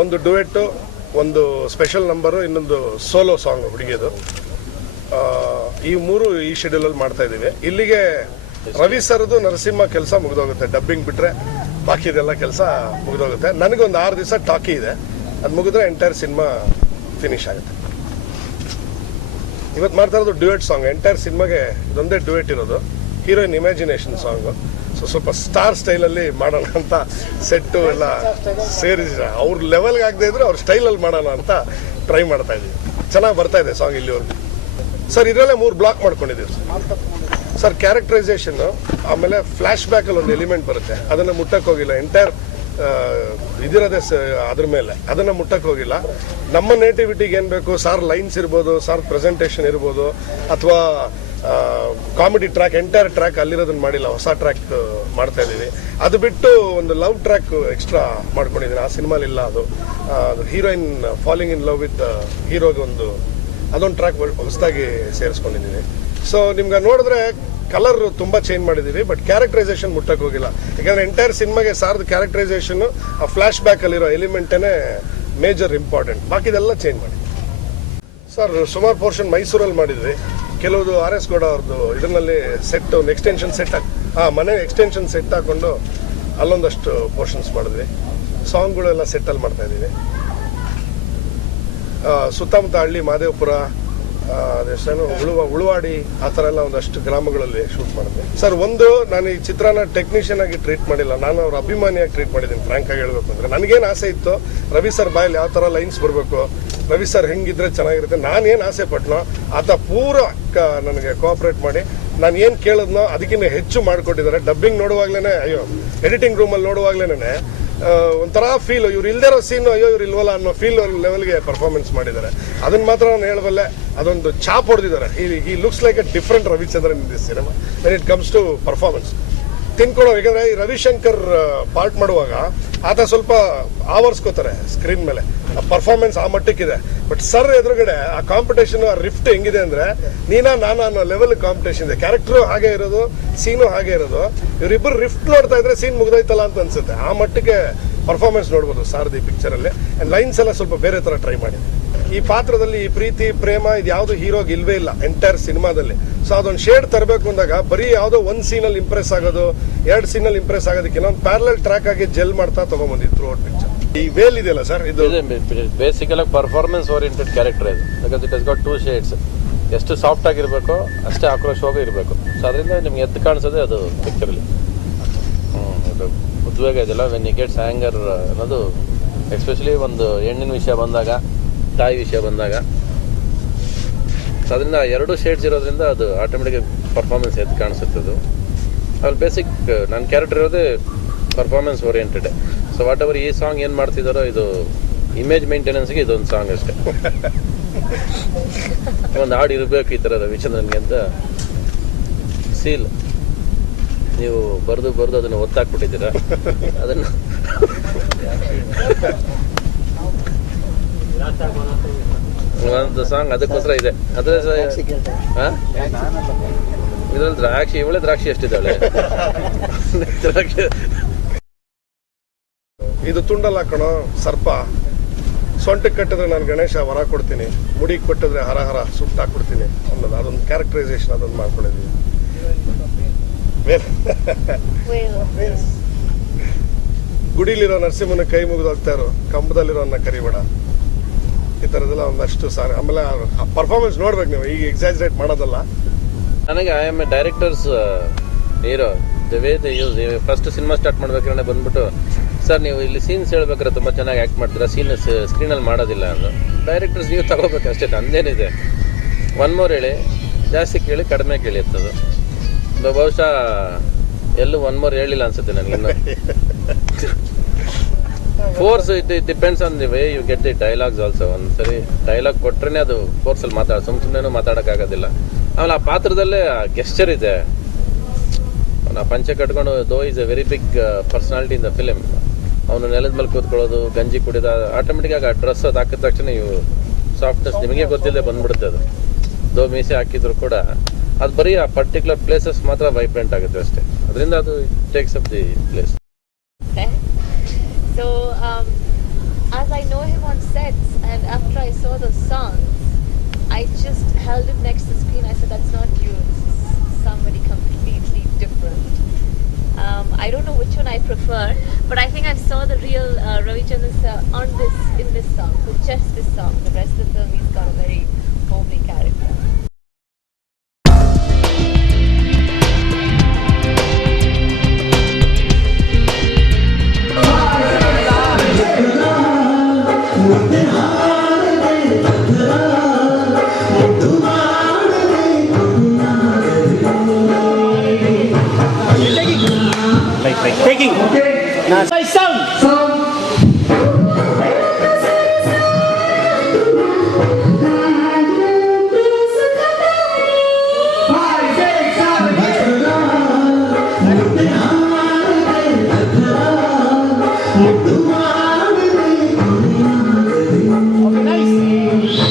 ಒಂದು ಡುವೆಟ್ಟು, ಒಂದು special number, ಇನ್ನೊಂದು ಸೋಲೋ ಸಾಂಗ್ ಹುಡುಗಿಯದು. ಈ 3 ಈ ಶೆಡ್ಯೂಲಲ್ಲಿ ಮಾಡ್ತಾ ಇದ್ದೀವಿ. ಇಲ್ಲಿಗೆ ರವಿ ಸರ್ದು ನರಸಿಂಹ ಕೆಲಸ ಮುಗಿದೋಗುತ್ತೆ. ಡಬ್ಬಿಂಗ್ ಬಿಟ್ಟರೆ ಬಾಕಿದೆಲ್ಲ ಕೆಲಸ ಮುಗಿದೋಗುತ್ತೆ. ನನಗೊಂದು 6 ದಿವಸ ಟಾಕಿ ಇದೆ, ಅದು ಮುಗಿದ್ರೆ ಎಂಟೈರ್ ಸಿನಿಮಾ ಫಿನಿಶ್ ಆಗುತ್ತೆ. ಇವತ್ತು ಮಾಡ್ತಾ ಇರೋದು ಡ್ಯೂಯೆಟ್ ಸಾಂಗ್. ಎಂಟೈರ್ ಸಿನಿಮಾಗೆ ಇದೊಂದೇ ಡ್ಯೂಯೆಟ್ ಇರೋದು, ಹೀರೋಯಿನ್ ಇಮ್ಯಾಜಿನೇಷನ್ ಸಾಂಗು. ಸ್ವಲ್ಪ ಸ್ಟಾರ್ ಸ್ಟೈಲಲ್ಲಿ ಮಾಡೋಣ ಅಂತ ಸೆಟ್ಟು ಎಲ್ಲ ಸೇರಿ ಅವ್ರ ಲೆವೆಲ್ಗೆ ಆಗದೆ ಇದ್ರೆ ಅವ್ರ ಸ್ಟೈಲಲ್ಲಿ ಮಾಡೋಣ ಅಂತ ಟ್ರೈ ಮಾಡ್ತಾ ಇದ್ದೀವಿ. ಚೆನ್ನಾಗಿ ಬರ್ತಾ ಇದೆ ಸಾಂಗ್ ಇಲ್ಲಿವರೆಗೂ. ಸರ್ ಇದರಲ್ಲೇ 3 ಬ್ಲಾಕ್ ಮಾಡ್ಕೊಂಡಿದ್ದೀವಿ ಸರ್. ಕ್ಯಾರೆಕ್ಟರೈಸೇಷನ್ನು, ಆಮೇಲೆ ಫ್ಲ್ಯಾಶ್ ಬ್ಯಾಕಲ್ಲಿ ಒಂದು ಎಲಿಮೆಂಟ್ ಬರುತ್ತೆ, ಅದನ್ನು ಮುಟ್ಟಕ್ಕೆ ಹೋಗಿಲ್ಲ. ಎಂಟೈರ್ ಇದಿರೋದೇ ಅದ್ರ ಮೇಲೆ, ಅದನ್ನು ಮುಟ್ಟಕ್ಕೆ ಹೋಗಿಲ್ಲ. ನಮ್ಮ ನೇಟಿವಿಟಿಗೆ ಏನು ಬೇಕು ಸಾರ್, ಲೈನ್ಸ್ ಇರ್ಬೋದು, ಸಾರ್ ಪ್ರೆಸೆಂಟೇಷನ್ ಇರ್ಬೋದು, ಅಥವಾ ಕಾಮಿಡಿ ಟ್ರ್ಯಾಕ್, ಎಂಟೈರ್ ಟ್ರ್ಯಾಕ್ ಅಲ್ಲಿರೋದನ್ನ ಮಾಡಿಲ್ಲ, ಹೊಸ ಟ್ರ್ಯಾಕ್ ಮಾಡ್ತಾ ಇದ್ದೀವಿ. ಅದು ಬಿಟ್ಟು ಒಂದು ಲವ್ ಟ್ರ್ಯಾಕ್ ಎಕ್ಸ್ಟ್ರಾ ಮಾಡ್ಕೊಂಡಿದ್ದೀನಿ, ಆ ಸಿನಿಮಾಲಿಲ್ಲ. ಅದು heroine falling in love with ಹೀರೋಗೆ ಅದೊಂದು ಟ್ರ್ಯಾಕ್ ಹೊಸದಾಗಿ ಸೇರಿಸ್ಕೊಂಡಿದ್ದೀನಿ. ಸೊ ನಿಮ್ಗೆ ನೋಡಿದ್ರೆ ಕಲರ್ ತುಂಬ ಚೇಂಜ್ ಮಾಡಿದ್ದೀವಿ, ಬಟ್ ಕ್ಯಾರೆಕ್ಟರೈಸೇಷನ್ ಮುಟ್ಟಕ್ಕೆ ಹೋಗಿಲ್ಲ. ಯಾಕಂದರೆ ಎಂಟೈರ್ ಸಿನಿಮಾಗೆ ಸಾರ್ದು ಕ್ಯಾರೆಕ್ಟರೈಸೇಷನ್ನು, ಆ ಫ್ಲ್ಯಾಶ್ ಬ್ಯಾಕಲ್ಲಿರೋ ಎಲಿಮೆಂಟೇ ಮೇಜರ್ ಇಂಪಾರ್ಟೆಂಟ್. ಬಾಕಿದೆಲ್ಲ ಚೇಂಜ್ ಮಾಡಿ ಸರ್. ಸುಮಾರು ಪೋರ್ಷನ್ ಮೈಸೂರಲ್ಲಿ ಮಾಡಿದ್ವಿ. ಕೆಲವುದು RS ಗೌಡ ಅವ್ರದ್ದು ಇದರಲ್ಲಿ ಸೆಟ್, ಒಂದು ಎಕ್ಸ್ಟೆನ್ಷನ್ ಸೆಟ್ ಮನೆ ಎಕ್ಸ್ಟೆನ್ಷನ್ ಸೆಟ್ ಹಾಕೊಂಡು ಅಲ್ಲೊಂದಷ್ಟು ಪೋರ್ಷನ್ಸ್ ಮಾಡಿದ್ವಿ. ಸಾಂಗ್ಗಳೆಲ್ಲ ಸೆಟ್ಟಲ್ಲಿ ಮಾಡ್ತಾ ಇದ್ದೀವಿ. ಸುತ್ತಮುತ್ತ ಹಳ್ಳಿ, ಮಾದೇವಪುರ, ಅದೆಷ್ಟೇನು ಉಳುವಾಡಿ, ಆ ಥರ ಎಲ್ಲ ಒಂದಷ್ಟು ಗ್ರಾಮಗಳಲ್ಲಿ ಶೂಟ್ ಮಾಡಿದ್ವಿ ಸರ್. ನಾನು ಈ ಚಿತ್ರನ ಟೆಕ್ನಿಷಿಯನ್ ಆಗಿ ಟ್ರೀಟ್ ಮಾಡಿಲ್ಲ, ನಾನು ಅವ್ರ ಅಭಿಮಾನಿಯಾಗಿ ಟ್ರೀಟ್ ಮಾಡಿದ್ದೀನಿ. ಫ್ರ್ಯಾಂಕ್ ಆಗಿ ಹೇಳ್ಬೇಕು ಅಂದರೆ, ನನಗೇನು ಆಸೆ ಇತ್ತು, ರವಿ ಸರ್ ಬಾಯಲ್ಲಿ ಯಾವ ಥರ ಲೈನ್ಸ್ ಬರಬೇಕು, ರವಿ ಸರ್ ಹೆಂಗಿದ್ರೆ ಚೆನ್ನಾಗಿರುತ್ತೆ, ನಾನೇನು ಆಸೆ ಪಟ್ನೋ ಆತ ಪೂರ ನನಗೆ ಕೋಆಪ್ರೇಟ್ ಮಾಡಿ ನಾನು ಏನು ಕೇಳಿದ್ನೋ ಅದಕ್ಕಿಂತ ಹೆಚ್ಚು ಮಾಡಿಕೊಟ್ಟಿದ್ದಾರೆ. ಡಬ್ಬಿಂಗ್ ನೋಡುವಾಗ್ಲೇ, ಅಯ್ಯೋ ಎಡಿಟಿಂಗ್ ರೂಮಲ್ಲಿ ನೋಡುವಾಗ್ಲೇ ಒಂಥರ ಫೀಲ್, ಇವ್ರು ಇಲ್ದೇ ಇರೋ ಸೀನು, ಅಯ್ಯೋ ಇವ್ರು ಇಲ್ವಲ್ಲ ಅನ್ನೋ ಫೀಲ್ ಲೆವೆಲ್ಗೆ ಪರ್ಫಾರ್ಮೆನ್ಸ್ ಮಾಡಿದ್ದಾರೆ. ಅದನ್ನ ಮಾತ್ರ ನಾನು ಹೇಳಬಲ್ಲೆ, ಅದೊಂದು ಚಾಪ್ ಹೊಡೆದಿದ್ದಾರೆ. ಈ looks like a different Ravichandran in this cinema when it comes to performance. ತಿನ್ಕೊಳ್ಳೋ, ಯಾಕಂದರೆ ಈ ರವಿಶಂಕರ್ ಪಾರ್ಟ್ ಮಾಡುವಾಗ ಆತ ಸ್ವಲ್ಪ ಆವರಿಸ್ಕೋತಾರೆ ಸ್ಕ್ರೀನ್ ಮೇಲೆ, ಆ ಪರ್ಫಾರ್ಮೆನ್ಸ್ ಆ ಮಟ್ಟಕ್ಕಿದೆ. ಬಟ್ ಸರ್ ಎದುರುಗಡೆ ಆ ಕಾಂಪಿಟೇಷನ್, ಆ ರಿಫ್ಟ್ ಹೆಂಗಿದೆ ಅಂದರೆ ನಾನಾ ಅನ್ನೋ ಲೆವೆಲ್ ಕಾಂಪಿಟೇಷನ್ ಇದೆ. ಕ್ಯಾರೆಕ್ಟ್ರು ಹಾಗೆ ಇರೋದು, ಸೀನು ಹಾಗೆ ಇರೋದು. ಇವರಿಬ್ಬರು ರಿಫ್ಟ್ ನೋಡ್ತಾ ಇದ್ರೆ ಸೀನ್ ಮುಗ್ದೋಯ್ತಲ್ಲ ಅಂತ ಅನ್ಸುತ್ತೆ. ಆ ಮಟ್ಟಿಗೆ ಪರ್ಫಾರ್ಮೆನ್ಸ್ ನೋಡ್ಬೋದು ಸಾರ್ದು ಈ ಪಿಕ್ಚರಲ್ಲಿ. ಆ್ಯಂಡ್ ಲೈನ್ಸ್ ಎಲ್ಲ ಸ್ವಲ್ಪ ಬೇರೆ ಥರ ಟ್ರೈ ಮಾಡಿ. ಈ ಪಾತ್ರದಲ್ಲಿ ಈ ಪ್ರೀತಿ, ಪ್ರೇಮ ಇದು ಯಾವುದು ಹೀರೋಗೆ ಇಲ್ವೇ ಇಲ್ಲ ಎಂಟೈರ್ ಸಿನಿಮಾದಲ್ಲಿ. ಸೊ ಅದೊಂದು ಶೇಡ್ ತರಬೇಕು ಅಂದಾಗ ಬರೀ ಯಾವುದೋ ಒಂದು ಸೀನಲ್ಲಿ ಇಂಪ್ರೆಸ್ ಆಗೋದು, 2 ಸೀನಲ್ಲಿ ಇಂಪ್ರೆಸ್ ಆಗೋದಕ್ಕೆ ಇನ್ನೊಂದು ಪ್ಯಾರಲಲ್ ಟ್ರ್ಯಾಕ್ ಆಗಿ ಜೆಲ್ ಮಾಡ್ತಾ ತೊಗೊಂಬಂದಿತ್ತು ಥ್ರೂ ಔಟ್ ಪಿಕ್ಚರ್. ಈ ವೇಲ್ ಇದೆಯಲ್ಲ ಸರ್, ಇದು ಬೇಸಿಕಲಿ ಪರ್ಫಾರ್ಮೆನ್ಸ್ ಓರಿಯೆಂಟೆಡ್ ಕ್ಯಾರೆಕ್ಟರ್ ಇದು. Because it has got 2 shades. ಎಷ್ಟು ಸಾಫ್ಟ್ ಆಗಿರಬೇಕು ಅಷ್ಟೇ ಆಕ್ರೋಶವಾಗಿ ಇರಬೇಕು. ಸೊ ಅದರಿಂದ ನಿಮ್ಗೆ ಎದ್ದು ಕಾಣಿಸೋದೇ ಅದು ಪಿಕ್ಚರಲ್ಲಿ. ಇದು ಉದ್ವೇಗ ಇದೆಲ್ಲ, ವೆನ್ ಯು ಗೆಟ್ಸ್ ಆ್ಯಂಗರ್ ಅನ್ನೋದು, ಎಸ್ಪೆಷಲಿ ಒಂದು ಹೆಣ್ಣಿನ ವಿಷಯ ಬಂದಾಗ, ತಾಯಿ ವಿಷಯ ಬಂದಾಗ. ಸೊ ಅದರಿಂದ 2 ಶೇಡ್ಸ್ ಇರೋದ್ರಿಂದ ಅದು ಆಟೋಮೆಟಿಕ್ ಪರ್ಫಾರ್ಮೆನ್ಸ್ ಎದ್ದು ಕಾಣಿಸುತ್ತೆ. ಅದು ಅಲ್ಲಿ ಬೇಸಿಕ್ ನನ್ನ ಕ್ಯಾರೆಕ್ಟರ್ ಇರೋದೇ performance oriented. So what ever ಈ ಸಾಂಗ್ ಏನು ಮಾಡ್ತಿದ್ದಾರೋ, ಇದು ಇಮೇಜ್ ಮೇಂಟೆನೆನ್ಸ್ಗೆ ಇದೊಂದು ಸಾಂಗ್ ಅಷ್ಟೇ. ಒಂದು ಹಾಡು ಇರಬೇಕು ಈ ಥರ ರವಿಚಂದ್ರನ್ಗೆ ಅಂತ ಸೀಲ್ ನೀವು ಬರೆದು ಅದನ್ನು ಒತ್ತಾಕ್ಬಿಟ್ಟಿದ್ದೀರಾ. ಅದನ್ನು ಒಂದು ಸಾಂಗ್ ಅದಕ್ಕೋಸ್ಕರ ಇದೆ. ಅದೇ ಇದ್ರಲ್ಲಿ ದ್ರಾಕ್ಷಿ, ಇವಳೆ ದ್ರಾಕ್ಷಿ ಎಷ್ಟಿದ್ದಾಳೆ. ಇದು ತುಂಡಲ್ಲ ಕಣೋ ಸರ್ಪ, ಸೊಂಟಕ್ಕೆ ಕಟ್ಟಿದ್ರೆ ನಾನು ಗಣೇಶ ವರ ಕೊಡ್ತೀನಿ, ಮುಡಿಗೆ ಕೊಟ್ಟಿದ್ರೆ ಹರ ಸುಟ್ಟು ಹಾಕ್ಬಿಡ್ತೀನಿ ಅನ್ನೋದು, ಅದೊಂದು ಕ್ಯಾರೆಕ್ಟರೈಸೇಷನ್ ಅದೊಂದು ಮಾಡ್ಕೊಂಡಿದ್ದೀವಿ. ಗುಡಿಲಿರೋ ನರಸಿಂಹನ ಕೈ ಮುಗಿದು ಹೋಗ್ತಾ ಇರೋ, ಕಂಬದಲ್ಲಿರೋ ಅನ್ನ ಕರಿಬೇಡ, ಈ ಥರದೆಲ್ಲ ಒಂದಷ್ಟು ಸಾರಿ. ಆಮೇಲೆ ಪರ್ಫಾರ್ಮೆನ್ಸ್ ನೋಡ್ಬೇಕು ನೀವು, ಈಗ ಎಕ್ಸಾಜರೇಟ್ ಮಾಡೋದಲ್ಲ. ನನಗೆ I am A directors hero. The way they use. First cinema start ಮಾಡ್ಬೇಕಾದ್ರೆ ಬಂದ್ಬಿಟ್ಟು, ಸರ್ ನೀವು ಇಲ್ಲಿ ಸೀನ್ಸ್ ಹೇಳ್ಬೇಕಾದ್ರೆ ತುಂಬ ಚೆನ್ನಾಗಿ ಆ್ಯಕ್ಟ್ ಮಾಡ್ತೀರಾ, ಸೀನ್ ಸ್ಕ್ರೀನಲ್ಲಿ ಮಾಡೋದಿಲ್ಲ ಅಂದರು. ಡೈರೆಕ್ಟರ್ಸ್ ನೀವು ತಗೋಬೇಕು ಅಷ್ಟೇ, ಅಂದೇನಿದೆ. 1 more ಹೇಳಿ, ಜಾಸ್ತಿ ಕೇಳಿ ಕಡಿಮೆ ಕೇಳಿ ಇರ್ತದೆ. ಬಹುಶಃ ಎಲ್ಲೂ 1 more ಹೇಳಿಲ್ಲ ಅನ್ಸುತ್ತೆ ನನಗಿನ್ನು. Force it depends on the way you get the dialogues also. ಒಂದ್ಸರಿ ಡೈಲಾಗ್ ಕೊಟ್ರೆ ಅದು ಫೋರ್ಸಲ್ಲಿ ಸುಮ್ಮನೆ ಮಾತಾಡೋಕ್ಕಾಗೋದಿಲ್ಲ. ಆಮೇಲೆ ಆ ಪಾತ್ರದಲ್ಲೇ ಆ ಗೆಸ್ಚರ್ ಇದೆ. ಅವನು ಆ ಪಂಚೆ ಕಟ್ಕೊಂಡು, though is a very big personality in the film. ಅವನು ನೆಲದ ಮೇಲೆ ಕೂತ್ಕೊಳ್ಳೋದು, ಗಂಜಿ ಕುಡಿದ, ಆಟೋಮೆಟಿಕ್ಕಾಗಿ ಆ ಡ್ರೆಸ್ ಅದು ಹಾಕಿದ ತಕ್ಷಣ ಇವು ಸಾಫ್ಟ್ನೆಸ್ ನಿಮಗೆ ಗೊತ್ತಿಲ್ಲದೆ ಬಂದ್ಬಿಡುತ್ತೆ. ಅದು ದೋ ಮೀಸೆ ಹಾಕಿದ್ರು ಕೂಡ ಅದು ಬರೀ ಆ ಪರ್ಟಿಕ್ಯುಲರ್ ಪ್ಲೇಸಸ್ ಮಾತ್ರ ವೈಬ್ರೆಂಟ್ ಆಗುತ್ತೆ ಅಷ್ಟೇ. ಅದರಿಂದ ಅದು takes up the place. So, as I know him on sets, and after I saw those songs, I just held it next to the screen. I said, "That's not you. This is somebody completely different." I don't know which one I prefer, but I think I saw the real Ravichandran sir in this song, with just this song. The rest of the film, he's got a very homely character. Taking. Now, say sound. Okay, nice.